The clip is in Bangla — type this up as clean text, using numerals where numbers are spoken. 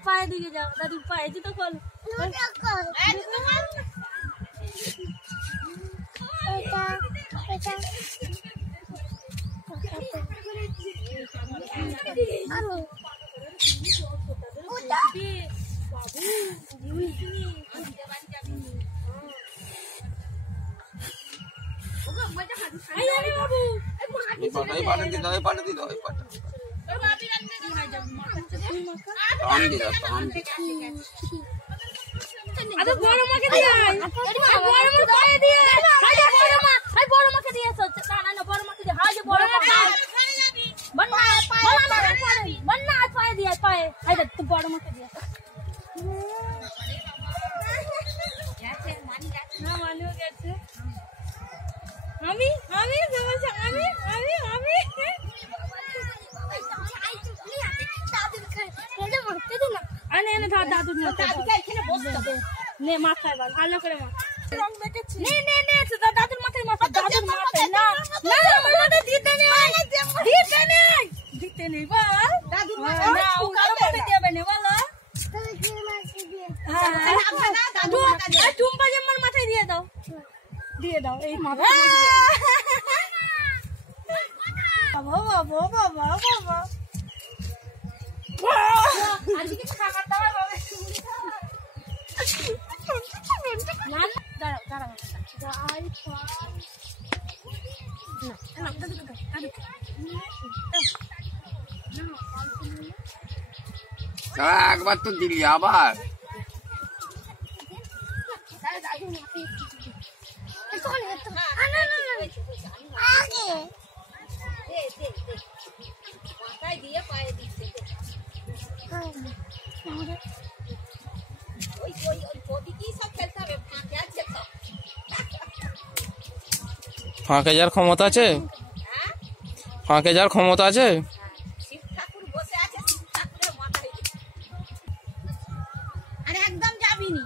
পায়ে দিকে যাও দাদু পায়ে জুতো খোল বড় মাকে দিয়ে বড় মা পায়ে দিয়ে বড় মাকে দিয়ে না বড় মাকে দিয়ে হাই বড় মা বন্না পায়ে দিয়ে পায়ে হাই তুই বড় মাকে দিয়ে না মানিও গেছে আমি আমি বলছি আমি আমি আমি আনে এনে দাদুর নে মাথায় বল ভালো করে নে নে নে দাদুর মাথায় দাদুর মাথায় না না আমার মাথায় দিতে নেই দিতে নেই বল দাদুর মাথায় না ও কারো মাথায় দেবে না বলো টুম্পা জাম্মার মাথায় দিয়ে দাও এই মাথা বাবা বাবা বাবা বাবা আজকে খাবার দাবার হবে না দাঁড়াও দাঁড়াও একবার তো দিলি আবার ফাঁকে যার ক্ষমতা আছে ফাঁকে যার ক্ষমতা আছে একদম যাবিনি